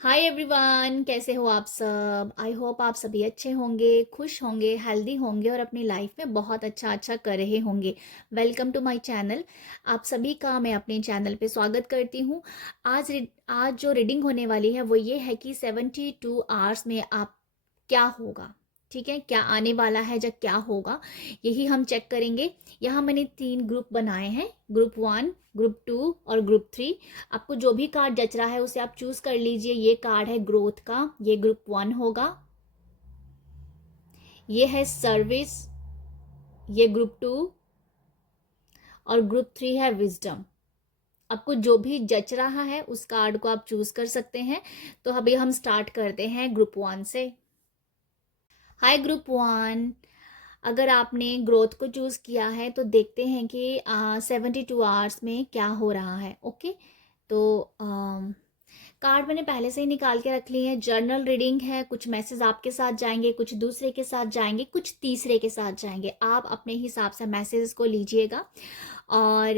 Hi everyone, कैसे हो आप सब। आई होप आप सभी अच्छे होंगे, खुश होंगे, हेल्दी होंगे और अपनी लाइफ में बहुत अच्छा अच्छा कर रहे होंगे। Welcome to my channel. आप सभी का मैं अपने चैनल पे स्वागत करती हूँ। आज जो रीडिंग होने वाली है वो ये है कि 72 आवर्स में आप क्या होगा। ठीक है, क्या आने वाला है या क्या होगा, यही हम चेक करेंगे। यहाँ मैंने 3 ग्रुप बनाए हैं, ग्रुप 1, ग्रुप 2 और ग्रुप 3। आपको जो भी कार्ड जच रहा है उसे आप चूज कर लीजिए। ये कार्ड है ग्रोथ का, ये ग्रुप 1 होगा। ये है सर्विस, ये ग्रुप 2। और ग्रुप 3 है विजडम। आपको जो भी जच रहा है उस कार्ड को आप चूज कर सकते हैं। तो अभी हम स्टार्ट करते हैं ग्रुप 1 से। हाय ग्रुप 1, अगर आपने ग्रोथ को चूज किया है तो देखते हैं कि 72 आवर्स में क्या हो रहा है। ओके, तो कार्ड मैंने पहले से ही निकाल के रख ली है। जर्नल रीडिंग है, कुछ मैसेज आपके साथ जाएंगे, कुछ दूसरे के साथ जाएंगे, कुछ तीसरे के साथ जाएंगे। आप अपने हिसाब से मैसेज को लीजिएगा। और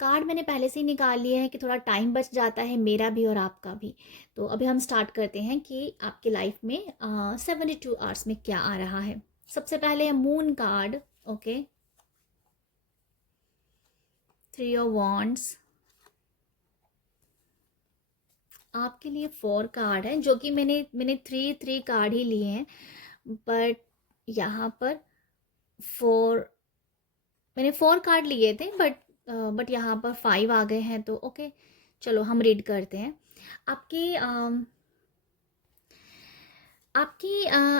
कार्ड मैंने पहले से ही निकाल लिए हैं कि थोड़ा टाइम बच जाता है मेरा भी और आपका भी। तो अभी हम स्टार्ट करते हैं कि आपकी लाइफ में 72 आवर्स में क्या आ रहा है। सबसे पहले है moon card. Okay, 3 of wands. आपके लिए 4 कार्ड है, जो कि मैंने 3 कार्ड ही लिए हैं। बट यहाँ पर 4, मैंने 4 कार्ड लिए थे, बट यहाँ पर 5 आ गए हैं। तो ओके, चलो हम रीड करते हैं। आपके आपकी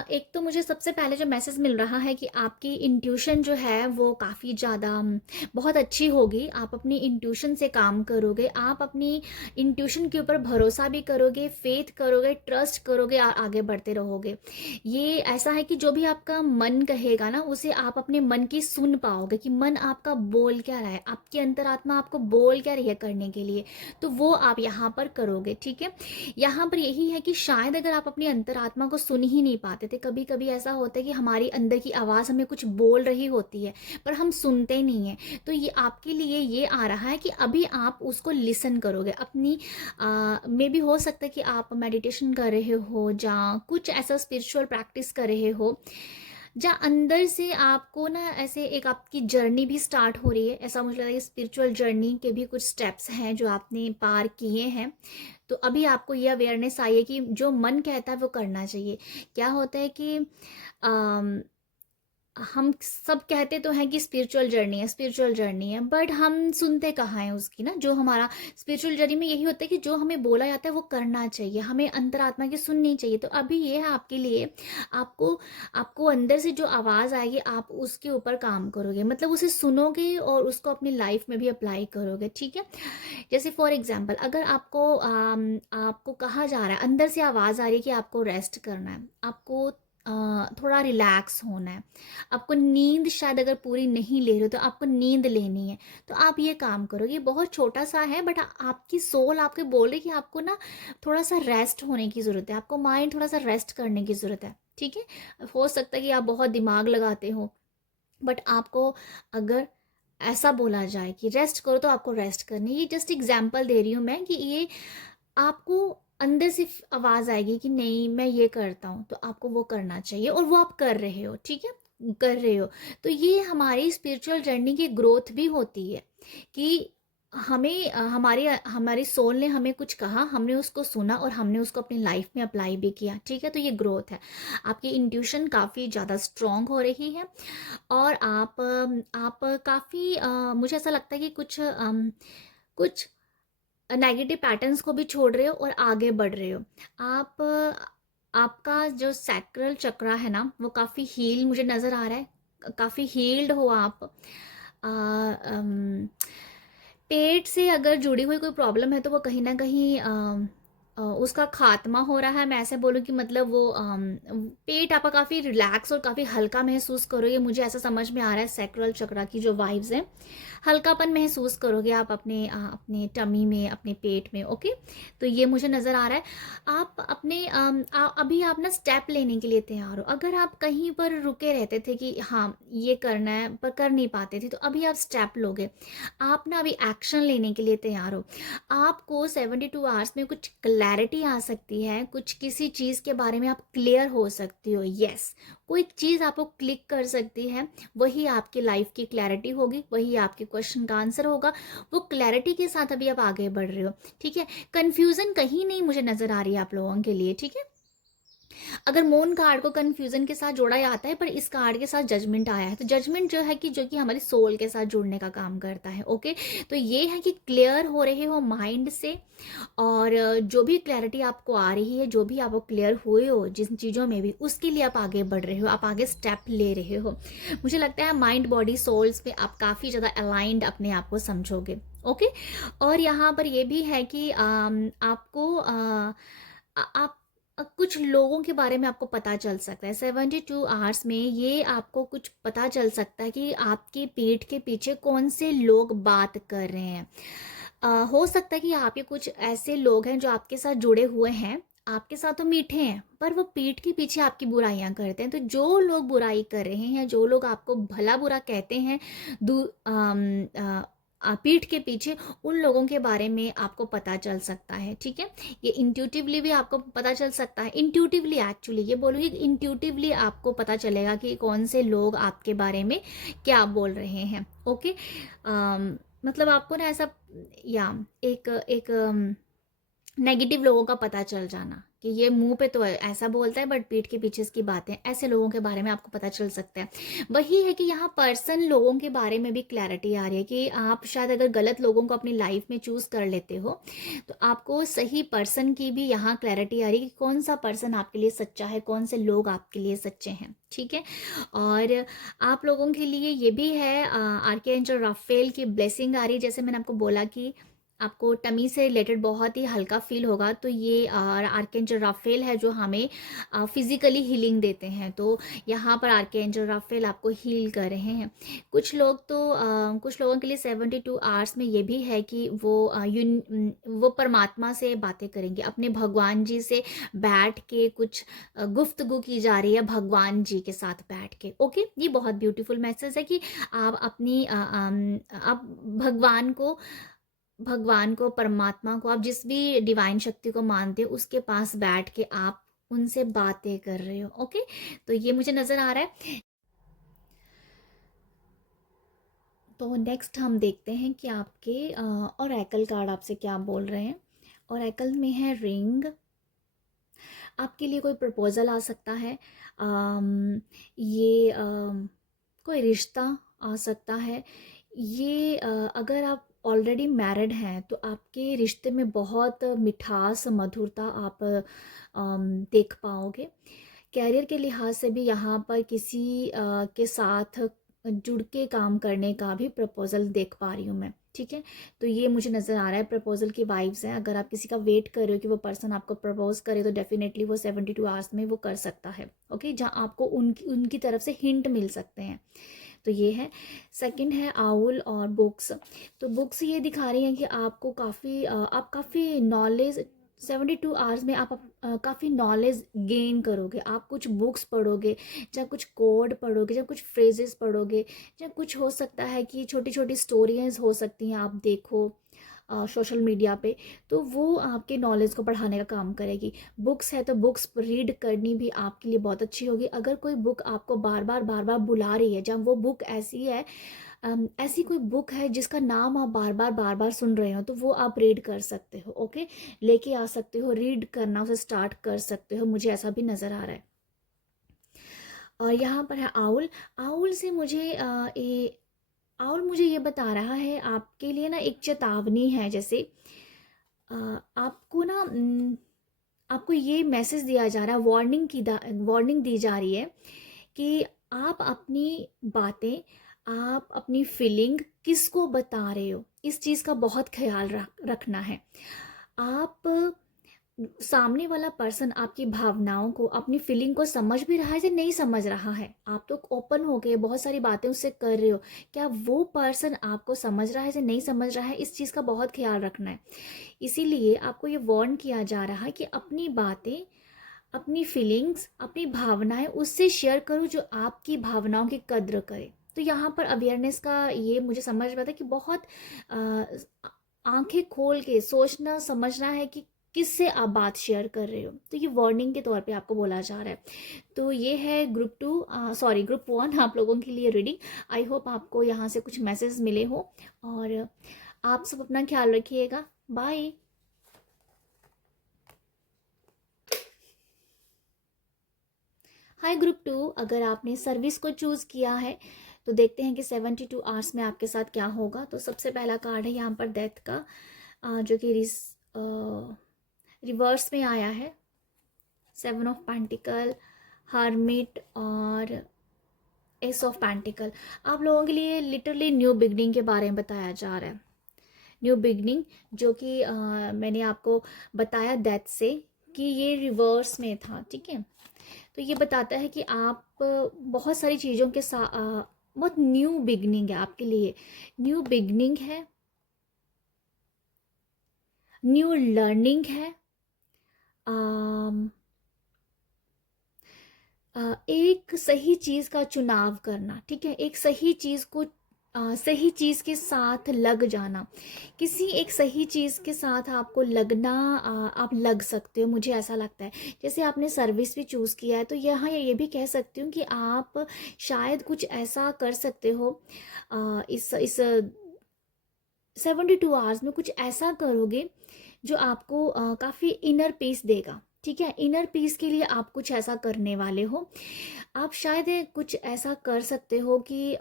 एक तो मुझे सबसे पहले जो मैसेज मिल रहा है कि आपकी इंट्यूशन जो है वो काफ़ी ज़्यादा बहुत अच्छी होगी। आप अपनी इंट्यूशन से काम करोगे, आप अपनी इंट्यूशन के ऊपर भरोसा भी करोगे, फेथ करोगे, ट्रस्ट करोगे और आगे बढ़ते रहोगे। ये ऐसा है कि जो भी आपका मन कहेगा ना उसे आप अपने मन की सुन पाओगे कि मन आपका बोल क्या रहा है, आपकी अंतरात्मा आपको बोल क्या रही है करने के लिए। तो वो आप यहाँ पर करोगे। ठीक है, यहाँ पर यही है कि शायद अगर आप अपनी अंतरात्मा को सुन ही नहीं पाते थे, कभी कभी ऐसा होता है कि हमारी अंदर की आवाज़ हमें कुछ बोल रही होती है पर हम सुनते नहीं हैं। तो ये आपके लिए ये आ रहा है कि अभी आप उसको लिसन करोगे अपनी। मे भी हो सकता है कि आप मेडिटेशन कर रहे हो या कुछ ऐसा स्पिरिचुअल प्रैक्टिस कर रहे हो, जहाँ अंदर से आपको ना ऐसे एक आपकी जर्नी भी स्टार्ट हो रही है। ऐसा मुझे लग रहा है स्पिरिचुअल जर्नी के भी कुछ स्टेप्स हैं जो आपने पार किए हैं। तो अभी आपको ये अवेयरनेस आई है कि जो मन कहता है वो करना चाहिए। क्या होता है कि हम सब कहते तो हैं कि स्पिरिचुअल जर्नी है, स्पिरिचुअल जर्नी है, बट हम सुनते कहाँ हैं उसकी ना। जो हमारा स्पिरिचुअल जर्नी में यही होता है कि जो हमें बोला जाता है वो करना चाहिए, हमें अंतरात्मा की सुननी चाहिए। तो अभी ये है आपके लिए, आपको आपको अंदर से जो आवाज़ आएगी आप उसके ऊपर काम करोगे, मतलब उसे सुनोगे और उसको अपनी लाइफ में भी अप्लाई करोगे। ठीक है, जैसे फॉर एग्जाम्पल अगर आपको कहा जा रहा है, अंदर से आवाज़ आ रही है कि आपको रेस्ट करना है, आपको थोड़ा रिलैक्स होना है, आपको नींद शायद अगर पूरी नहीं ले रहे हो तो आपको नींद लेनी है, तो आप ये काम करोगे। ये बहुत छोटा सा है बट आपकी सोल आपके बोल रही है कि आपको ना थोड़ा सा रेस्ट होने की ज़रूरत है, आपको माइंड थोड़ा सा रेस्ट करने की ज़रूरत है। ठीक है, हो सकता है कि आप बहुत दिमाग लगाते हो, बट आपको अगर ऐसा बोला जाए कि रेस्ट करो तो आपको रेस्ट करनी है। ये जस्ट एग्जाम्पल दे रही हूँ मैं कि ये आपको अंदर से आवाज़ आएगी कि नहीं मैं ये करता हूँ, तो आपको वो करना चाहिए और वो आप कर रहे हो। ठीक है, कर रहे हो। तो ये हमारी स्पिरिचुअल जर्नी की ग्रोथ भी होती है कि हमें हमारी हमारी सोल ने हमें कुछ कहा, हमने उसको सुना और हमने उसको अपनी लाइफ में अप्लाई भी किया। ठीक है, तो ये ग्रोथ है। आपकी इंट्यूशन काफ़ी ज़्यादा स्ट्रॉन्ग हो रही है और आप काफ़ी मुझे ऐसा लगता है कि कुछ नेगेटिव पैटर्न्स को भी छोड़ रहे हो और आगे बढ़ रहे हो। आप आपका जो सैक्रल चक्रा है ना वो काफ़ी हील मुझे नज़र आ रहा है, काफ़ी हील्ड हो आप। पेट से अगर जुड़ी हुई कोई प्रॉब्लम है तो वो कहीं ना कहीं उसका खात्मा हो रहा है। मैं ऐसे बोलूँ कि मतलब वो पेट आपका काफ़ी रिलैक्स और काफ़ी हल्का महसूस करोगे, मुझे ऐसा समझ में आ रहा है। सैक्रल चक्रा की जो वाइब्स हैं, हल्कापन महसूस करोगे आप अपने टमी में, अपने पेट में। ओके, तो ये मुझे नज़र आ रहा है। आप अपने अभी आप ना स्टेप लेने के लिए तैयार हो। अगर आप कहीं पर रुके रहते थे कि हाँ ये करना है पर कर नहीं पाते थे, तो अभी आप स्टेप लोगे, आप ना अभी एक्शन लेने के लिए तैयार हो। आपको 72 आवर्स में कुछ क्लैरिटी आ सकती है, कुछ किसी चीज़ के बारे में आप क्लियर हो सकती हो। यस, कोई चीज़ आपको क्लिक कर सकती है, वही आपकी लाइफ की क्लैरिटी होगी, वही आपके क्वेश्चन का आंसर होगा। वो क्लैरिटी के साथ अभी आप आगे बढ़ रहे हो, ठीक है। कन्फ्यूज़न कहीं नहीं मुझे नज़र आ रही है आप लोगों के लिए, ठीक है। अगर मून कार्ड को कंफ्यूजन के साथ जोड़ा जाता है, पर इस कार्ड के साथ जजमेंट आया है, तो जजमेंट जो है कि जो कि हमारी सोल के साथ जुड़ने का काम करता है। ओके, तो ये है कि क्लियर हो रहे हो माइंड से, और जो भी क्लैरिटी आपको आ रही है, जो भी आपको क्लियर हुए हो जिन चीज़ों में भी, उसके लिए आप आगे बढ़ रहे हो, आप आगे स्टेप ले रहे हो। मुझे लगता है माइंड बॉडी सोल्स पे आप काफ़ी ज़्यादा अलाइंड अपने आप को समझोगे। ओके, और यहाँ पर ये भी है कि आपको आप कुछ लोगों के बारे में आपको पता चल सकता है 72 आवर्स में। ये आपको कुछ पता चल सकता है कि आपकी पीठ के पीछे कौन से लोग बात कर रहे हैं। हो सकता है कि आपके कुछ ऐसे लोग हैं जो आपके साथ जुड़े हुए हैं, आपके साथ तो मीठे हैं, पर वो पीठ के पीछे आपकी बुराइयां करते हैं। तो जो लोग बुराई कर रहे हैं, जो लोग आपको भला बुरा कहते हैं पीठ के पीछे, उन लोगों के बारे में आपको पता चल सकता है, ठीक है। ये इंट्यूटिवली भी आपको पता चल सकता है, इंट्यूटिवली एक्चुअली ये बोलूँगी, इंट्यूटिवली आपको पता चलेगा कि कौन से लोग आपके बारे में क्या बोल रहे हैं। ओके, मतलब आपको ना ऐसा, या एक एक नेगेटिव लोगों का पता चल जाना कि ये मुंह पे तो ऐसा बोलता है बट पीठ के पीछे इसकी बातें, ऐसे लोगों के बारे में आपको पता चल सकता है। वही है कि यहाँ पर्सन लोगों के बारे में भी क्लैरिटी आ रही है कि आप शायद अगर गलत लोगों को अपनी लाइफ में चूज कर लेते हो, तो आपको सही पर्सन की भी यहाँ क्लैरिटी आ रही है कि कौन सा पर्सन आपके लिए सच्चा है, कौन से लोग आपके लिए सच्चे हैं, ठीक है। और आप लोगों के लिए ये भी है, आर्कएंजल राफेल की ब्लेसिंग आ रही है। जैसे मैंने आपको बोला कि आपको टमी से रिलेटेड बहुत ही हल्का फील होगा, तो ये आर्कएंजल राफेल है जो हमें फिजिकली हीलिंग देते हैं। तो यहाँ पर आर्कएंजल राफेल आपको हील कर रहे हैं। कुछ लोग तो कुछ लोगों के लिए 72 आवर्स में ये भी है कि वो परमात्मा से बातें करेंगे, अपने भगवान जी से बैठ के कुछ गुफ्तगू की जा रही है भगवान जी के साथ बैठ के। ओके, ये बहुत ब्यूटीफुल मैसेज है कि आप अपनी आप भगवान को, परमात्मा को, आप जिस भी डिवाइन शक्ति को मानते हो, उसके पास बैठ के आप उनसे बातें कर रहे हो। ओके, तो ये मुझे नज़र आ रहा है। तो नेक्स्ट हम देखते हैं कि आपके ओरेकल कार्ड आपसे क्या बोल रहे हैं। ओरेकल में है रिंग। आपके लिए कोई प्रपोजल आ सकता है, ये कोई रिश्ता आ सकता है। ये अगर आप ऑलरेडी मैरिड हैं तो आपके रिश्ते में बहुत मिठास, मधुरता आप देख पाओगे। कैरियर के लिहाज से भी यहाँ पर किसी के साथ जुड़ के काम करने का भी प्रपोजल देख पा रही हूँ मैं, ठीक है। तो ये मुझे नज़र आ रहा है प्रपोजल की वाइब्स हैं। अगर आप किसी का वेट कर रहे हो कि वो पर्सन आपको प्रपोज करे, तो डेफिनेटली वो 72 आवर्स में वो कर सकता है। ओके, जहाँ आपको उनकी उनकी तरफ से हिंट मिल सकते हैं। तो ये है। सेकंड है आउल और बुक्स। तो बुक्स ये दिखा रही हैं कि आपको आप काफ़ी नॉलेज 72 आवर्स में आप काफ़ी नॉलेज गेन करोगे। आप कुछ बुक्स पढ़ोगे, या कुछ कोड पढ़ोगे, या कुछ फ्रेजेस पढ़ोगे, या कुछ हो सकता है कि छोटी छोटी स्टोरीज हो सकती हैं आप देखो सोशल मीडिया पे, तो वो आपके नॉलेज को बढ़ाने का काम करेगी। बुक्स है तो बुक्स रीड करनी भी आपके लिए बहुत अच्छी होगी। अगर कोई बुक आपको बार बार बुला रही है, जब वो बुक ऐसी है, ऐसी कोई बुक है जिसका नाम आप बार बार सुन रहे हो, तो वो आप रीड कर सकते हो। ओके, लेके आ सकते हो, रीड करना उसे स्टार्ट कर सकते हो। मुझे ऐसा भी नज़र आ रहा है। और यहाँ पर है आउल। आउल से मुझे आउल मुझे ये बता रहा है आपके लिए ना एक चेतावनी है। जैसे आपको ना आपको ये मैसेज दिया जा रहा है, वार्निंग दी जा रही है कि आप अपनी बातें, आप अपनी फीलिंग किसको बता रहे हो, इस चीज़ का बहुत ख्याल रखना है। आप सामने वाला पर्सन आपकी भावनाओं को, अपनी फीलिंग को समझ भी रहा है या नहीं समझ रहा है। आप तो ओपन हो गए, बहुत सारी बातें उससे कर रहे हो, क्या वो पर्सन आपको समझ रहा है या नहीं समझ रहा है, इस चीज़ का बहुत ख्याल रखना है। इसीलिए आपको ये वार्न किया जा रहा है कि अपनी बातें, अपनी फीलिंग्स, अपनी भावनाएं उससे शेयर करो जो आपकी भावनाओं की कद्र करे। तो यहाँ पर अवेयरनेस का ये मुझे समझ में आता है कि बहुत आंखें खोल के सोचना समझना है कि किससे आप बात शेयर कर रहे हो, तो ये वार्निंग के तौर पे आपको बोला जा रहा है। तो ये है ग्रुप 1 आप लोगों के लिए रीडिंग। आई होप आपको यहाँ से कुछ मैसेज मिले हो, और आप सब अपना ख्याल रखिएगा। बाय। हाय ग्रुप 2, अगर आपने सर्विस को चूज़ किया है तो देखते हैं कि 72 आवर्स में आपके साथ क्या होगा। तो सबसे पहला कार्ड है यहाँ पर डेथ का, जो कि रिवर्स में आया है। 7 ऑफ पेंटिकल, हर्मिट और एस ऑफ पेंटिकल। आप लोगों के लिए लिटरली न्यू बिगनिंग के बारे में बताया जा रहा है। न्यू बिगनिंग, जो कि मैंने आपको बताया डेथ से कि ये रिवर्स में था, ठीक है। तो ये बताता है कि आप बहुत सारी चीज़ों के साथ बहुत न्यू बिगनिंग है आपके लिए। न्यू बिगनिंग है, न्यू लर्निंग है, एक सही चीज़ का चुनाव करना, ठीक है। एक सही चीज़ को सही चीज़ के साथ लग जाना। किसी एक सही चीज़ के साथ आपको लगना, आप लग सकते हो, मुझे ऐसा लगता है। जैसे आपने सर्विस भी चूज़ किया है, तो यहाँ ये भी कह सकती हूँ कि आप शायद कुछ ऐसा कर सकते हो इस 72 आवर्स में, कुछ ऐसा करोगे जो आपको काफ़ी इनर पीस देगा, ठीक है। इनर पीस के लिए आप कुछ ऐसा करने वाले हो। आप शायद कुछ ऐसा कर सकते हो कि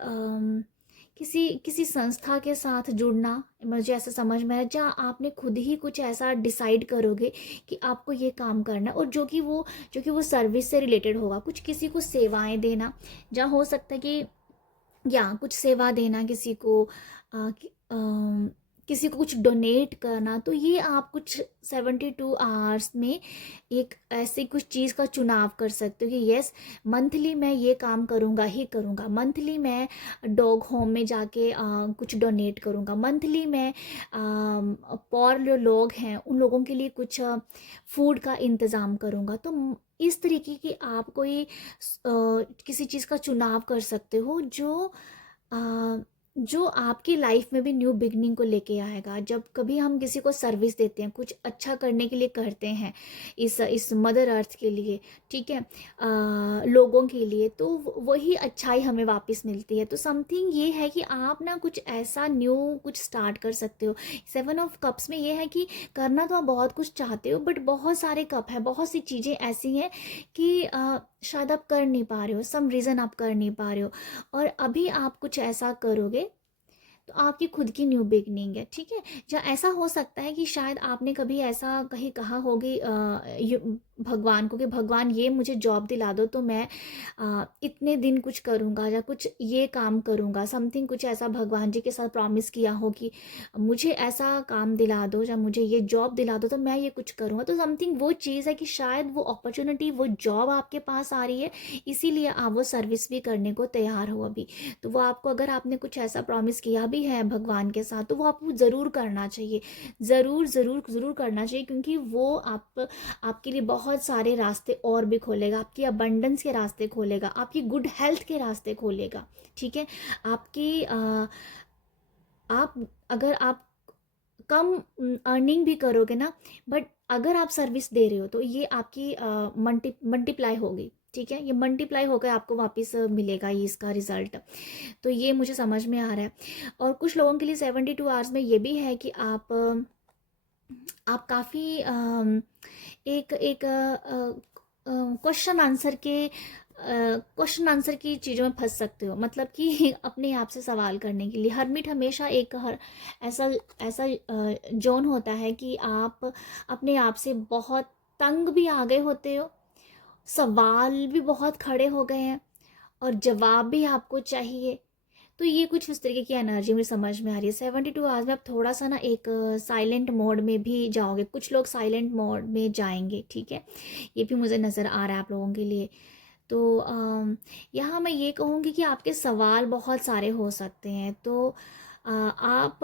किसी किसी संस्था के साथ जुड़ना, मुझे ऐसा समझ में आया, जहाँ आपने खुद ही कुछ ऐसा डिसाइड करोगे कि आपको ये काम करना है, और जो कि वो सर्विस से रिलेटेड होगा। कुछ किसी को सेवाएं देना, जहाँ हो सकता है कि या कुछ सेवा देना किसी को, किसी को कुछ डोनेट करना। तो ये आप कुछ 72 आवर्स में एक ऐसी कुछ चीज़ का चुनाव कर सकते हो कि यस, मंथली मैं ये काम करूँगा ही करूँगा। मंथली मैं डॉग होम में जाके कुछ डोनेट करूँगा। मंथली मैं पौर जो लोग हैं उन लोगों के लिए कुछ फूड का इंतज़ाम करूँगा। तो इस तरीके की आप कोई किसी चीज़ का चुनाव कर सकते हो जो आपकी लाइफ में भी न्यू बिगनिंग को लेके आएगा। जब कभी हम किसी को सर्विस देते हैं, कुछ अच्छा करने के लिए करते हैं, इस मदर अर्थ के लिए, ठीक है, लोगों के लिए, तो वही अच्छाई हमें वापस मिलती है। तो समथिंग ये है कि आप ना कुछ ऐसा न्यू कुछ स्टार्ट कर सकते हो। 7 ऑफ कप्स में ये है कि करना तो आप बहुत कुछ चाहते हो, बट बहुत सारे कप हैं, बहुत सी चीज़ें ऐसी हैं कि शायद आप कर नहीं पा रहे हो, सम रीज़न आप कर नहीं पा रहे हो, और अभी आप कुछ ऐसा करोगे तो आपकी खुद की न्यू बिगनिंग है, ठीक है। या ऐसा हो सकता है कि शायद आपने कभी ऐसा कहीं कहा होगी भगवान को कि भगवान ये मुझे जॉब दिला दो, तो मैं इतने दिन कुछ करूँगा या कुछ ये काम करूँगा। समथिंग कुछ ऐसा भगवान जी के साथ प्रॉमिस किया हो कि मुझे ऐसा काम दिला दो या मुझे ये जॉब दिला दो तो मैं ये कुछ करूँगा। तो समथिंग वो चीज़ है कि शायद वो अपॉर्चुनिटी, वो जॉब आपके पास आ रही है, इसीलिए आप वो सर्विस भी करने को तैयार हो अभी। तो वो आपको, अगर आपने कुछ ऐसा प्रॉमिस किया भी है भगवान के साथ, तो वो आपको ज़रूर करना चाहिए। ज़रूर ज़रूर ज़रूर करना चाहिए, क्योंकि वो आपके लिए बहुत सारे रास्ते और भी खोलेगा। आपकी अबंडेंस के रास्ते खोलेगा, आपकी गुड हेल्थ के रास्ते खोलेगा, ठीक है। आपकी आप अगर आप कम अर्निंग भी करोगे ना, बट अगर आप सर्विस दे रहे हो तो ये आपकी मल्टीप्लाई होगी, ठीक है। ये मल्टीप्लाई होकर आपको वापस मिलेगा ये इसका रिजल्ट। तो ये मुझे समझ में आ रहा है। और कुछ लोगों के लिए 72 आवर्स में ये भी है कि आप काफ़ी एक एक क्वेश्चन आंसर की चीज़ों में फंस सकते हो, मतलब कि अपने आप से सवाल करने के लिए। हरमिट हमेशा एक ऐसा ऐसा जोन होता है कि आप अपने आप से बहुत तंग भी आ गए होते हो, सवाल भी बहुत खड़े हो गए हैं, और जवाब भी आपको चाहिए। तो ये कुछ इस तरीके की एनर्जी मुझे समझ में आ रही है। 72 आवर्स में आप थोड़ा सा ना एक साइलेंट मोड में भी जाओगे, कुछ लोग साइलेंट मोड में जाएंगे, ठीक है। ये भी मुझे नज़र आ रहा है आप लोगों के लिए। तो यहाँ मैं ये कहूँगी कि आपके सवाल बहुत सारे हो सकते हैं। तो आप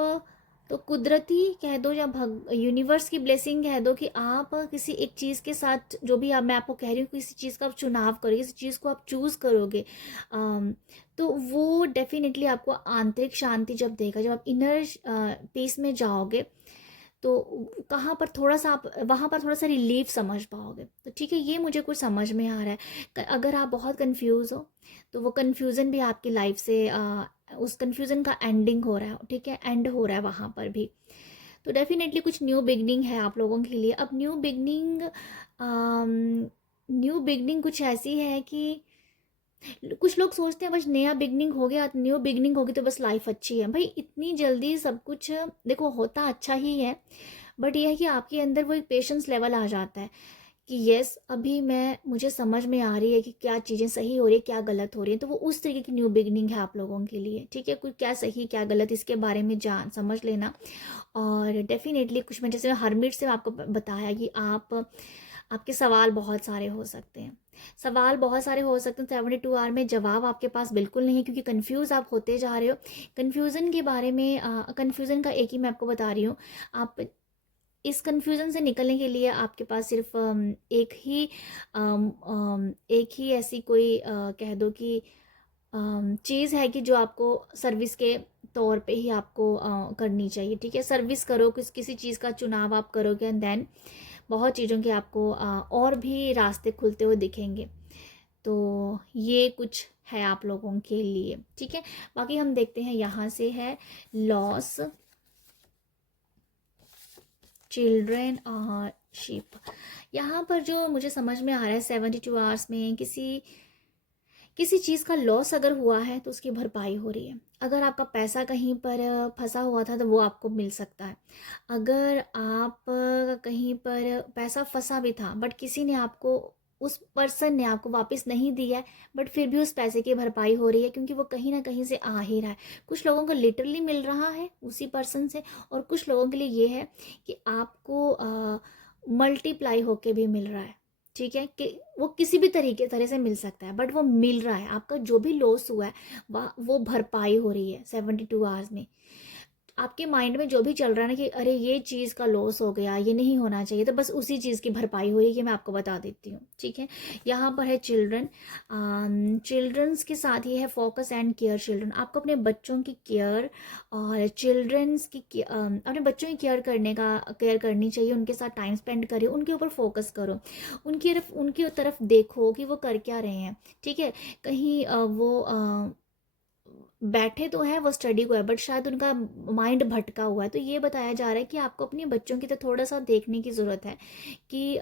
तो कुदरती कह दो या यूनिवर्स की ब्लेसिंग कह दो कि आप किसी एक चीज़ के साथ, जो भी मैं आपको कह रही हूँ, किसी चीज़ का आप चुनाव करोगे, किसी चीज़ को आप चूज़ करोगे, तो वो डेफिनेटली आपको आंतरिक शांति जब देगा, जब आप इनर पीस में जाओगे, तो कहाँ पर थोड़ा सा आप वहाँ पर थोड़ा सा रिलीफ समझ पाओगे। तो ठीक है, ये मुझे कुछ समझ में आ रहा है। अगर आप बहुत कंफ्यूज हो तो वो कंफ्यूजन भी आपकी लाइफ से उस कंफ्यूजन का एंडिंग हो रहा है, ठीक है, एंड हो रहा है वहाँ पर भी। तो डेफिनेटली कुछ न्यू बिगनिंग है आप लोगों के लिए। अब न्यू बिगनिंग कुछ ऐसी है कि कुछ लोग सोचते हैं बस नया बिगनिंग हो गया, न्यू बिगनिंग होगी तो बस लाइफ अच्छी है। भाई इतनी जल्दी सब कुछ देखो होता अच्छा ही है, बट यह है कि आपके अंदर वो एक पेशेंस लेवल आ जाता है कि यस अभी मुझे समझ में आ रही है कि क्या चीज़ें सही हो रही है क्या गलत हो रही है। तो वो उस तरीके की न्यू बिगनिंग है आप लोगों के लिए, ठीक है। कोई क्या सही क्या गलत इसके बारे में जान समझ लेना। और डेफिनेटली कुछ मैं जैसे हरमिट से आपको बताया कि आपके सवाल बहुत सारे हो सकते हैं, सवाल बहुत सारे हो सकते हैं। 72 आवर में जवाब आपके पास बिल्कुल नहीं है, क्योंकि कंफ्यूज आप होते जा रहे हो। कन्फ्यूज़न के बारे में कन्फ्यूज़न का एक ही मैं आपको बता रही हूँ। आप इस कन्फ्यूज़न से निकलने के लिए आपके पास सिर्फ एक ही ऐसी कोई कह दो कि चीज़ है कि जो आपको सर्विस के तौर पे ही आपको करनी चाहिए, ठीक है। सर्विस करो, किसी चीज़ का चुनाव आप करोगे एंड देन बहुत चीज़ों के आपको और भी रास्ते खुलते हुए दिखेंगे। तो ये कुछ है आप लोगों के लिए, ठीक है। बाकी हम देखते हैं, यहाँ से है लॉस, चिल्ड्रेन और शिप। यहाँ पर जो मुझे समझ में आ रहा है 72 आवर्स में किसी चीज़ का लॉस अगर हुआ है तो उसकी भरपाई हो रही है। अगर आपका पैसा कहीं पर फंसा हुआ था तो वो आपको मिल सकता है। अगर आप कहीं पर पैसा फंसा भी था बट किसी ने आपको, उस पर्सन ने आपको वापस नहीं दिया है, बट फिर भी उस पैसे की भरपाई हो रही है, क्योंकि वो कहीं ना कहीं से आ ही रहा है। कुछ लोगों को लिटरली मिल रहा है उसी पर्सन से, और कुछ लोगों के लिए ये है कि आपको मल्टीप्लाई होके भी मिल रहा है, ठीक है। कि वो किसी भी तरह से मिल सकता है, बट वो मिल रहा है। आपका जो भी लॉस हुआ है वो भरपाई हो रही है 72 आवर्स में। आपके माइंड में जो भी चल रहा है ना कि अरे ये चीज़ का लॉस हो गया, ये नहीं होना चाहिए, तो बस उसी चीज़ की भरपाई हो रही है, ये मैं आपको बता देती हूँ, ठीक है। यहाँ पर है चिल्ड्रन। चिल्ड्रंस के साथ ये है फोकस एंड केयर। चिल्ड्रन, आपको अपने बच्चों की केयर और चिल्ड्रंस की अपने बच्चों की केयर करनी चाहिए। उनके साथ टाइम स्पेंड करिए, उनके ऊपर फोकस करो, उनकी तरफ देखो कि वो कर क्या रहे हैं, ठीक है। कहीं वो बैठे तो हैं, वो स्टडी को है, बट शायद उनका माइंड भटका हुआ है। तो ये बताया जा रहा है कि आपको अपने बच्चों की तो थोड़ा सा देखने की ज़रूरत है कि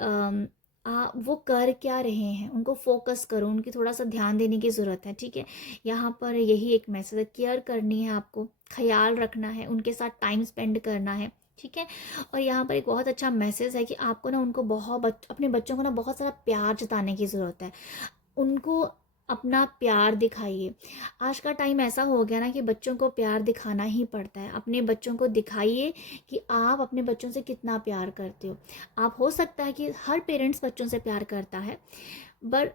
वो कर क्या रहे हैं, उनको फोकस करो, उनकी थोड़ा सा ध्यान देने की ज़रूरत है, ठीक है। यहाँ पर यही एक मैसेज है, केयर करनी है आपको, ख्याल रखना है, उनके साथ टाइम स्पेंड करना है, ठीक है। और यहाँ पर एक बहुत अच्छा मैसेज है कि आपको ना उनको अपने बच्चों को ना बहुत सारा प्यार जताने की ज़रूरत है। उनको अपना प्यार दिखाइए। आज का टाइम ऐसा हो गया ना कि बच्चों को प्यार दिखाना ही पड़ता है। अपने बच्चों को दिखाइए कि आप अपने बच्चों से कितना प्यार करते हो। आप, हो सकता है कि हर पेरेंट्स बच्चों से प्यार करता है, बट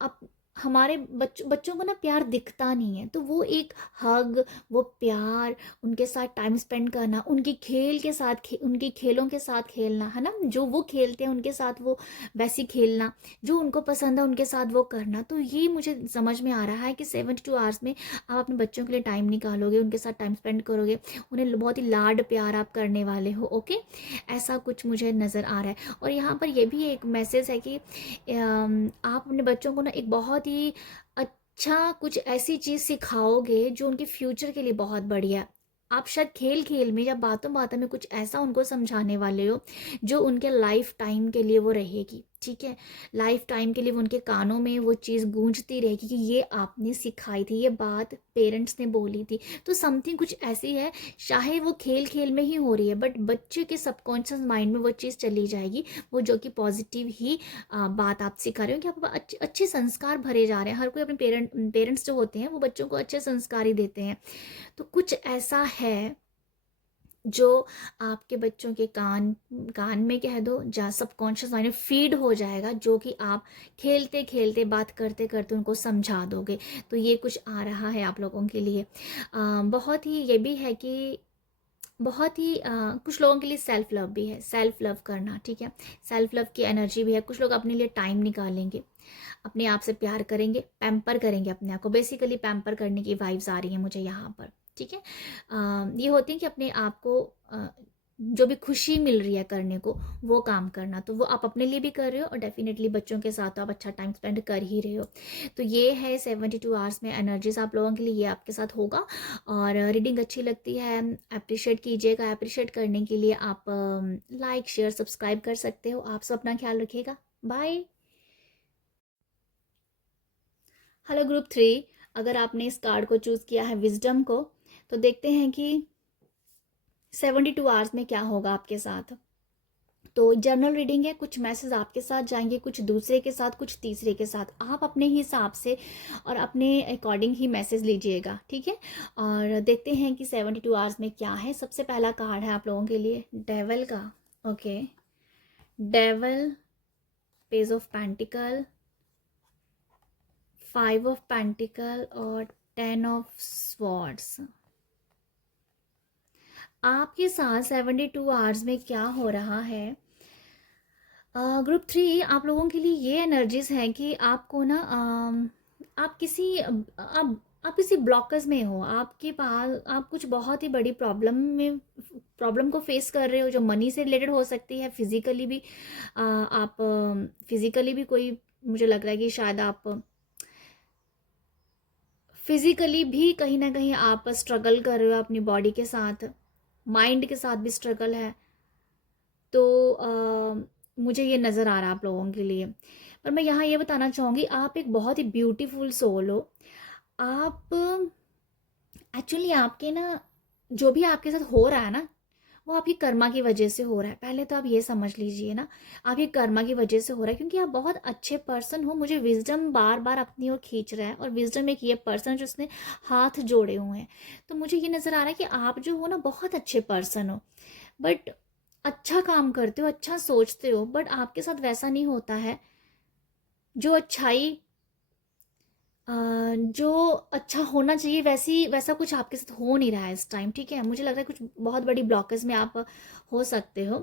अब हमारे बच्चों को ना प्यार दिखता नहीं है। तो वो एक हग, वो प्यार, उनके साथ टाइम स्पेंड करना, उनकी खेलों के साथ खेलना, है ना, जो वो खेलते हैं उनके साथ वो वैसी खेलना, जो उनको पसंद है उनके साथ वो करना। तो ये मुझे समझ में आ रहा है कि 72 आवर्स में आप अपने बच्चों के लिए टाइम निकालोगे, उनके साथ टाइम स्पेंड करोगे, उन्हें बहुत ही लाड प्यार आप करने वाले हो, ओके। ऐसा कुछ मुझे नज़र आ रहा है। और यहाँ पर ये भी एक मैसेज है कि आप अपने बच्चों को ना एक बहुत ही अच्छा कुछ ऐसी चीज़ सिखाओगे जो उनके फ्यूचर के लिए बहुत बढ़िया है। आप शायद खेल खेल में या बातों बातों में कुछ ऐसा उनको समझाने वाले हो जो उनके लाइफ टाइम के लिए वो रहेगी, ठीक है। लाइफ टाइम के लिए वो उनके कानों में वो चीज़ गूंजती रहेगी कि ये आपने सिखाई थी, ये बात पेरेंट्स ने बोली थी। तो समथिंग कुछ ऐसी है, चाहे वो खेल खेल में ही हो रही है, बट बच्चे के सबकॉन्शियस माइंड में वो चीज़ चली जाएगी, वो जो कि पॉजिटिव ही बात आप सिखा रहे हो कि आप अच्छे संस्कार भरे जा रहे हैं। हर कोई अपने पेरेंट्स जो होते हैं वो बच्चों को अच्छे संस्कार ही देते हैं। तो कुछ ऐसा है जो आपके बच्चों के कान कान में कह दो, जहाँ सबकॉन्शियस माइंड में फीड हो जाएगा, जो कि आप खेलते खेलते बात करते करते उनको समझा दोगे। तो ये कुछ आ रहा है आप लोगों के लिए। बहुत ही ये भी है कि बहुत ही कुछ लोगों के लिए सेल्फ लव भी है, सेल्फ लव करना, ठीक है। सेल्फ लव की एनर्जी भी है। कुछ लोग अपने लिए टाइम निकालेंगे, अपने आप से प्यार करेंगे, पैम्पर करेंगे अपने आप को। बेसिकली पैम्पर करने की वाइब्स आ रही हैं मुझे यहाँ पर, ठीक है। ये होती है कि अपने आप को जो भी खुशी मिल रही है करने को, वो काम करना। तो वो आप अपने लिए भी कर रहे हो और डेफिनेटली बच्चों के साथ तो आप अच्छा टाइम स्पेंड कर ही रहे हो। तो ये है 72 आवर्स में एनर्जीज आप लोगों के लिए, ये आपके साथ होगा। और रीडिंग अच्छी लगती है अप्रिशिएट कीजिएगा। अप्रिशिएट करने के लिए आप लाइक शेयर सब्सक्राइब कर सकते हो। आप सब अपना ख्याल रखिएगा। बाय। हेलो ग्रुप 3, अगर आपने इस कार्ड को चूज़ किया है विजडम को, तो देखते हैं कि 72 आवर्स में क्या होगा आपके साथ। तो जर्नल रीडिंग है, कुछ मैसेज आपके साथ जाएंगे, कुछ दूसरे के साथ, कुछ तीसरे के साथ। आप अपने हिसाब से और अपने अकॉर्डिंग ही मैसेज लीजिएगा, ठीक है। और देखते हैं कि 72 आवर्स में क्या है। सबसे पहला कार्ड है आप लोगों के लिए डेवल का। Okay, devil, page of pentacle, 5 of pentacle और 10 ऑफ स्वॉर्ड्स। आपके साथ 72 आवर्स में क्या हो रहा है। ग्रुप 3, आप लोगों के लिए ये एनर्जीज हैं कि आपको ना आप किसी आप किसी ब्लॉकर्स में हो, आपके पास आप कुछ बहुत ही बड़ी प्रॉब्लम को फेस कर रहे हो, जो मनी से रिलेटेड हो सकती है, फिजिकली भी आप फिजिकली भी कोई, मुझे लग रहा है कि शायद आप फिजिकली भी कहीं ना कहीं आप स्ट्रगल कर रहे हो अपनी बॉडी के साथ, माइंड के साथ भी स्ट्रगल है। तो मुझे ये नज़र आ रहा है आप लोगों के लिए। पर मैं यहाँ ये बताना चाहूँगी, आप एक बहुत ही ब्यूटीफुल सोल हो। आप एक्चुअली आपके ना, जो भी आपके साथ हो रहा है ना, वो आपकी कर्मा की वजह से हो रहा है। पहले तो आप ये समझ लीजिए ना, आपकी कर्मा की वजह से हो रहा है, क्योंकि आप बहुत अच्छे पर्सन हो। मुझे विजडम बार बार अपनी ओर खींच रहा है, और विजडम एक ये पर्सन जो उसने हाथ जोड़े हुए हैं। तो मुझे ये नज़र आ रहा है कि आप जो हो ना, बहुत अच्छे पर्सन हो, बट अच्छा काम करते हो, अच्छा सोचते हो, बट आपके साथ वैसा नहीं होता है। जो अच्छाई जो अच्छा होना चाहिए वैसा कुछ आपके साथ हो नहीं रहा है इस टाइम, ठीक है। मुझे लग रहा है कुछ बहुत बड़ी ब्लॉकेज में आप हो सकते हो।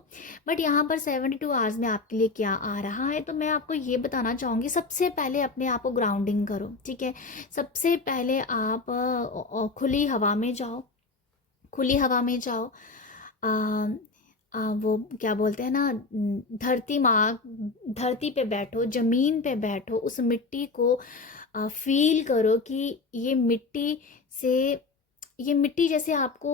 बट यहाँ पर 72 आवर्स में आपके लिए क्या आ रहा है, तो मैं आपको ये बताना चाहूँगी, सबसे पहले अपने आप को ग्राउंडिंग करो, ठीक है। सबसे पहले आप खुली हवा में जाओ, खुली हवा में जाओ। वो क्या बोलते हैं ना, धरती पे बैठो, ज़मीन पे बैठो, उस मिट्टी को फील करो कि ये मिट्टी से, ये मिट्टी जैसे आपको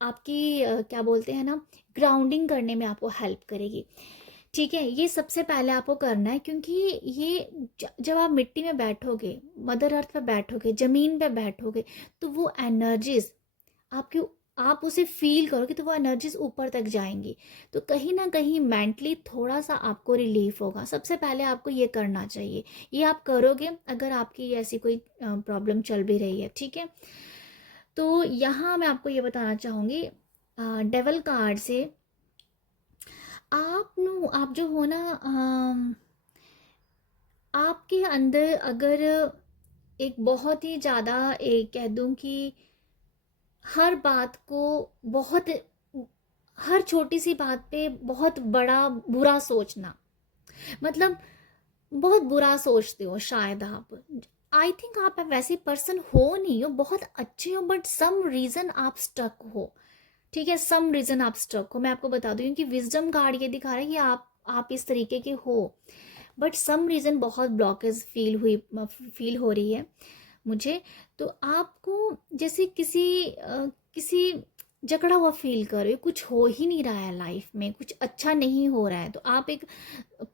आपकी क्या बोलते हैं ना, ग्राउंडिंग करने में आपको हेल्प करेगी, ठीक है। ये सबसे पहले आपको करना है, क्योंकि ये जब आप मिट्टी में बैठोगे, मदर अर्थ पे बैठोगे, ज़मीन पे बैठोगे, तो वो एनर्जीज आपके, आप उसे फील करोगे, तो वो एनर्जीज ऊपर तक जाएंगी। तो कहीं ना कहीं मेंटली थोड़ा सा आपको रिलीफ होगा। सबसे पहले आपको ये करना चाहिए। ये आप करोगे अगर आपकी ऐसी कोई प्रॉब्लम चल भी रही है, ठीक है। तो यहाँ मैं आपको ये बताना चाहूँगी, डेवल कार्ड से आप जो हो ना, आपके अंदर अगर एक बहुत ही ज़्यादा, एक कह दूँ कि हर बात को बहुत, हर छोटी सी बात पे बहुत बड़ा बुरा सोचना, मतलब बहुत बुरा सोचते हो शायद आप। आई थिंक आप वैसे पर्सन हो नहीं हो, बहुत अच्छे हो, बट सम रीज़न आप स्टक हो, ठीक है। सम रीज़न आप स्टक हो। मैं आपको बता दूँ, क्योंकि विजडम कार्ड ये दिखा रहा है कि आप इस तरीके के हो, बट सम रीज़न बहुत ब्लॉकेज फील हो रही है मुझे। तो आपको जैसे किसी जकड़ा हुआ फील कर रहे हो, कुछ हो ही नहीं रहा है लाइफ में, कुछ अच्छा नहीं हो रहा है। तो आप एक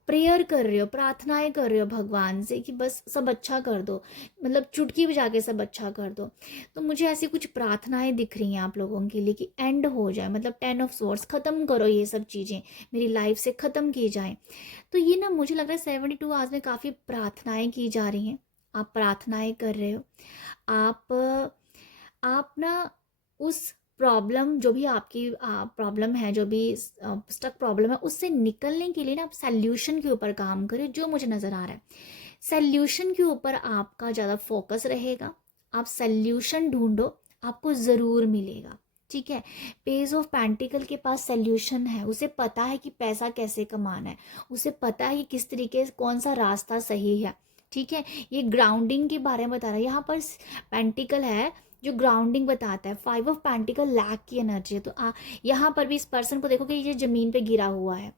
प्रेयर कर रहे हो, प्रार्थनाएं कर रहे हो भगवान से कि बस सब अच्छा कर दो, मतलब चुटकी बजा के सब अच्छा कर दो। तो मुझे ऐसी कुछ प्रार्थनाएं दिख रही हैं आप लोगों के लिए कि एंड हो जाए, मतलब 10 ऑफ स्वॉर्ड्स, ख़त्म करो ये सब चीज़ें, मेरी लाइफ से ख़त्म की जाए। तो ये ना मुझे लग रहा है 72 आवर्स में काफ़ी प्रार्थनाएं की जा रही हैं। आप प्रार्थनाएं कर रहे हो। आप ना उस प्रॉब्लम, जो भी आपकी प्रॉब्लम है, जो भी स्टक प्रॉब्लम है, उससे निकलने के लिए ना आप सल्यूशन के ऊपर काम करें। जो मुझे नज़र आ रहा है, सल्यूशन के ऊपर आपका ज़्यादा फोकस रहेगा। आप सल्यूशन ढूंढो, आपको ज़रूर मिलेगा, ठीक है। पेज ऑफ पेंटिकल के पास सल्यूशन है, उसे पता है कि पैसा कैसे कमाना है, उसे पता है कि किस तरीके से कौन सा रास्ता सही है, ठीक है। ये ग्राउंडिंग के बारे में बता रहा है। यहाँ पर पेंटिकल है, जो ग्राउंडिंग बताता है। 5 ऑफ पेंटिकल लैक की एनर्जी है। तो यहाँ पर भी इस पर्सन को देखो कि ये ज़मीन पे गिरा हुआ है,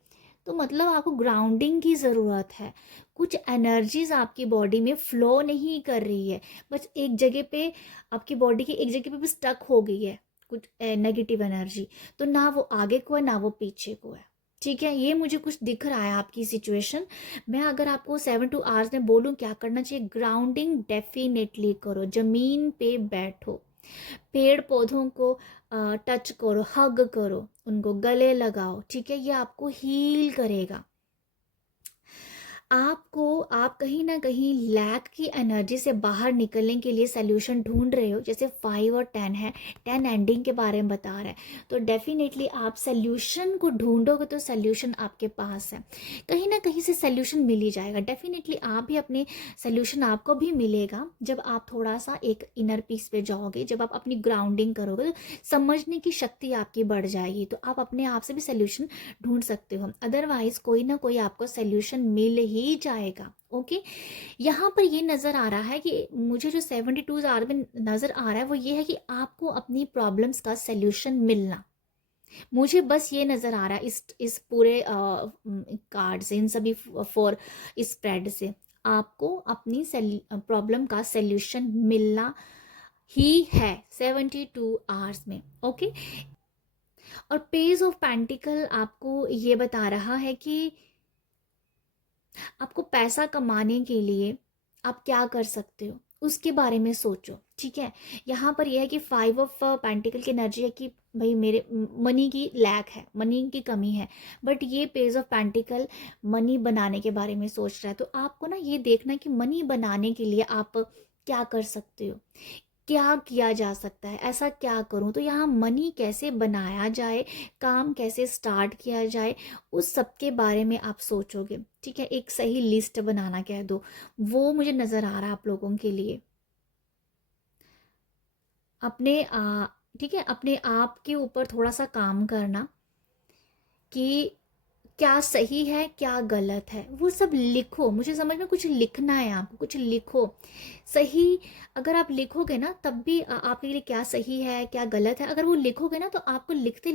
तो मतलब आपको ग्राउंडिंग की ज़रूरत है। कुछ एनर्जीज आपकी बॉडी में फ्लो नहीं कर रही है, बस एक जगह पे, आपकी बॉडी की एक जगह पे स्टक हो गई है कुछ नेगेटिव एनर्जी। तो ना वो आगे को है ना वो पीछे को है। ठीक है, ये मुझे कुछ दिख रहा है आपकी सिचुएशन। मैं अगर आपको 7 to 8 में बोलूँ क्या करना चाहिए, ग्राउंडिंग डेफिनेटली करो, जमीन पे बैठो, पेड़ पौधों को टच करो, हग करो, उनको गले लगाओ। ठीक है, ये आपको हील करेगा। आप कहीं ना कहीं लैक की एनर्जी से बाहर निकलने के लिए सोल्यूशन ढूंढ रहे हो, जैसे 5 और 10 है, 10 एंडिंग के बारे में बता रहा है, तो डेफिनेटली आप सोल्यूशन को ढूंढोगे तो सोल्यूशन आपके पास है, कहीं ना कहीं से सोल्यूशन मिल ही जाएगा। डेफिनेटली आप भी अपने सोल्यूशन आपको भी मिलेगा जब आप थोड़ा सा एक इनर पीस पे जाओगे, जब आप अपनी ग्राउंडिंग करोगे तो समझने की शक्ति आपकी बढ़ जाएगी, तो आप अपने आप से भी सोल्यूशन ढूंढ सकते हो। अदरवाइज कोई ना कोई आपको सोल्यूशन मिल ही जाएगा। ओके, यहाँ पर ये नज़र आ रहा है कि मुझे जो 72 आवर में नज़र आ रहा है वो ये है कि आपको अपनी प्रॉब्लम्स का सोल्यूशन मिलना। मुझे बस ये नज़र आ रहा है इस पूरे कार्ड से, इन सभी 4 स्प्रेड से, आपको अपनी प्रॉब्लम का सोल्यूशन मिलना ही है 72 आवर्स में। ओके, और पेज ऑफ पेंटिकल आपको ये बता रहा है कि आपको पैसा कमाने के लिए आप क्या कर सकते हो उसके बारे में सोचो। ठीक है, यहाँ पर यह है कि 5 ऑफ पेंटिकल की एनर्जी है कि भाई मेरे मनी की लैक है, मनी की कमी है, बट ये पेज ऑफ पेंटिकल मनी बनाने के बारे में सोच रहा है। तो आपको ना ये देखना है कि मनी बनाने के लिए आप क्या कर सकते हो, क्या किया जा सकता है, ऐसा क्या करूं, तो यहाँ मनी कैसे बनाया जाए, काम कैसे स्टार्ट किया जाए, उस सब के बारे में आप सोचोगे। ठीक है, एक सही लिस्ट बनाना कह दो, वो मुझे नज़र आ रहा है आप लोगों के लिए। अपने ठीक है, अपने आप के ऊपर थोड़ा सा काम करना कि क्या सही है क्या गलत है, वो सब लिखो। मुझे समझ में कुछ लिखना है, आपको कुछ लिखो। सही अगर आप लिखोगे ना तब भी आपके लिए क्या सही है क्या गलत है, अगर वो लिखोगे ना तो आपको लिखते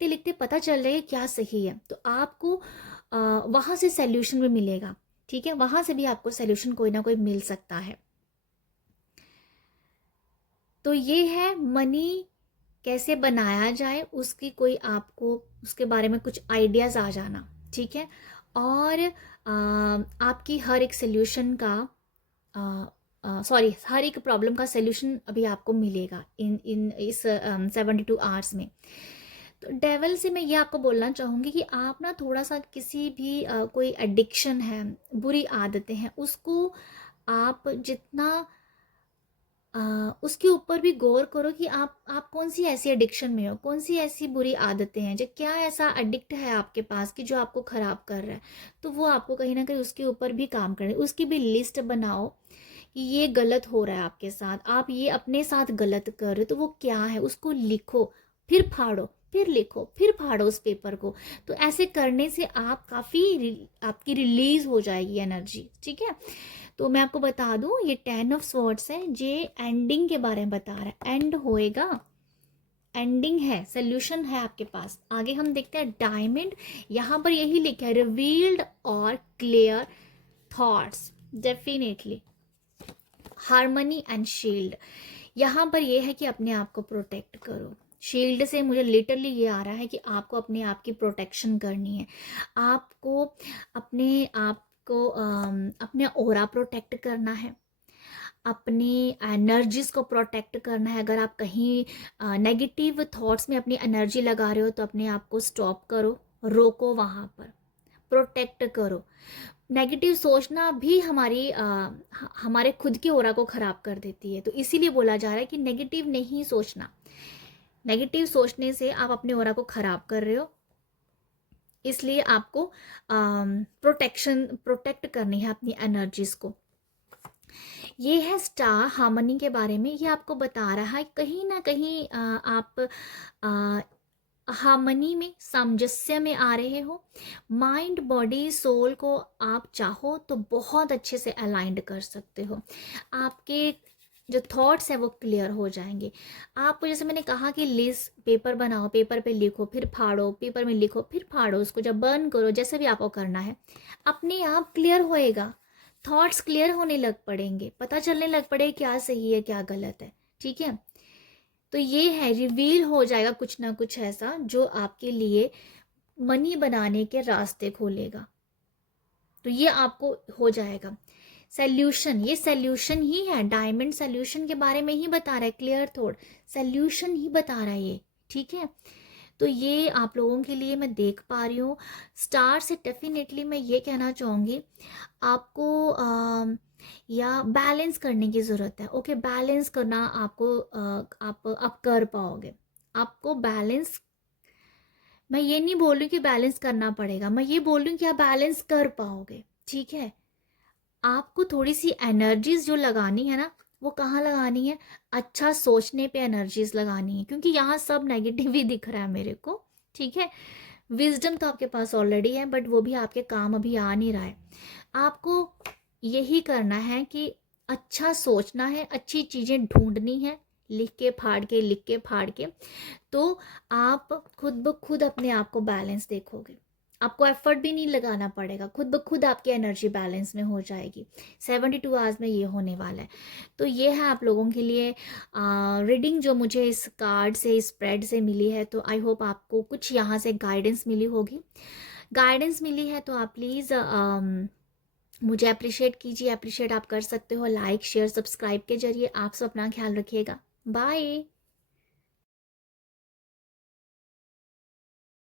लिखते पता चल रहा है क्या सही है, तो आपको वहाँ से सोल्यूशन भी मिलेगा। ठीक है, वहाँ से भी आपको सोल्यूशन कोई ना कोई मिल सकता है। तो ये है मनी कैसे बनाया जाए, उसकी कोई आपको उसके बारे में कुछ आइडियाज़ आ जाना। ठीक है, और आपकी हर एक सोल्यूशन का सॉरी हर एक प्रॉब्लम का सोल्यूशन अभी आपको मिलेगा इन इन इस 72 आवर्स में। तो डेवल से मैं ये आपको बोलना चाहूँगी कि आप ना थोड़ा सा किसी भी कोई एडिक्शन है, बुरी आदतें हैं, उसको आप जितना उसके ऊपर भी गौर करो कि आप कौन सी ऐसी एडिक्शन में हो, कौन सी ऐसी बुरी आदतें हैं, जो क्या ऐसा एडिक्ट है आपके पास कि जो आपको ख़राब कर रहा है, तो वो आपको कहीं ना कहीं उसके ऊपर भी काम करना है। उसकी भी लिस्ट बनाओ कि ये गलत हो रहा है आपके साथ, आप ये अपने साथ गलत कर रहे हो, तो वो क्या है उसको लिखो, फिर फाड़ो, फिर लिखो, फिर फाड़ो उस पेपर को। तो ऐसे करने से आप काफ़ी आपकी रिलीज हो जाएगी एनर्जी। ठीक है, तो मैं आपको बता दूं ये 10 ऑफ स्वॉर्ड्स है, जे एंडिंग के बारे में बता रहा है, एंड होएगा, एंडिंग है, सोल्यूशन है आपके पास। आगे हम देखते हैं डायमंड, यहाँ पर यही लिखा है रिवील्ड और clear thoughts, definitely harmony and shield. यहाँ पर यह है कि अपने आप को प्रोटेक्ट करो। शील्ड से मुझे लिटरली ये आ रहा है कि आपको अपने आप की प्रोटेक्शन करनी है, आपको अपने आप को अपने ओरा प्रोटेक्ट करना है, अपनी एनर्जीज को प्रोटेक्ट करना है। अगर आप कहीं नेगेटिव थॉट्स में अपनी एनर्जी लगा रहे हो तो अपने आप को स्टॉप करो, रोको, वहाँ पर प्रोटेक्ट करो। नेगेटिव सोचना भी हमारे खुद के ओरा को ख़राब कर देती है, तो इसीलिए बोला जा रहा है कि नेगेटिव नहीं सोचना। नेगेटिव सोचने से आप अपने ओरा को ख़राब कर रहे हो, इसलिए आपको प्रोटेक्ट करनी है अपनी एनर्जीज को। ये है स्टार हार्मनी के बारे में, ये आपको बता रहा है कहीं ना कहीं आप हार्मनी में, सामंजस्य में आ रहे हो। माइंड बॉडी सोल को आप चाहो तो बहुत अच्छे से अलाइंड कर सकते हो। आपके जो थॉट्स है वो क्लियर हो जाएंगे। आपको जैसे मैंने कहा कि लिस्ट पेपर बनाओ, पेपर पे लिखो फिर फाड़ो, पेपर में लिखो फिर फाड़ो, उसको जब बर्न करो, जैसे भी आपको करना है, अपने आप क्लियर होएगा। थॉट्स क्लियर होने लग पड़ेंगे, पता चलने लग पड़े क्या सही है क्या गलत है। ठीक है, तो ये है, रिवील हो जाएगा कुछ ना कुछ ऐसा जो आपके लिए मनी बनाने के रास्ते खोलेगा। तो ये आपको हो जाएगा। सल्यूशन, ये सल्यूशन ही है, डायमंड सल्यूशन के बारे में ही बता रहा है, क्लियर थॉट सल्यूशन ही बता रहा है ये। ठीक है, तो ये आप लोगों के लिए मैं देख पा रही हूँ। स्टार से डेफिनेटली मैं ये कहना चाहूँगी, आपको या बैलेंस करने की ज़रूरत है। ओके, बैलेंस करना आपको आप कर पाओगे। आपको बैलेंस, मैं ये नहीं बोल रही कि बैलेंस करना पड़ेगा, मैं ये बोल रही हूँ कि आप बैलेंस कर पाओगे। ठीक है, आपको थोड़ी सी एनर्जीज जो लगानी है ना, वो कहाँ लगानी है, अच्छा सोचने पे एनर्जीज लगानी है, क्योंकि यहाँ सब नेगेटिव ही दिख रहा है मेरे को। ठीक है, विजडम तो आपके पास ऑलरेडी है, बट वो भी आपके काम अभी आ नहीं रहा है। आपको यही करना है कि अच्छा सोचना है, अच्छी चीज़ें ढूंढनी है, लिख के फाड़ के, लिख के फाड़ के, तो आप खुद ब खुद अपने आप को बैलेंस देखोगे। आपको एफर्ट भी नहीं लगाना पड़ेगा, खुद ब खुद आपकी एनर्जी बैलेंस में हो जाएगी। 72 आवर्स में ये होने वाला है। तो ये है आप लोगों के लिए रीडिंग जो मुझे इस कार्ड से, इस स्प्रेड से मिली है। तो आई होप आपको कुछ यहाँ से गाइडेंस मिली होगी। गाइडेंस मिली है तो आप प्लीज़ मुझे अप्रिशिएट कीजिए। अप्रिशिएट आप कर सकते हो लाइक शेयर सब्सक्राइब के जरिए। आप सब अपना ख्याल रखिएगा। बाय।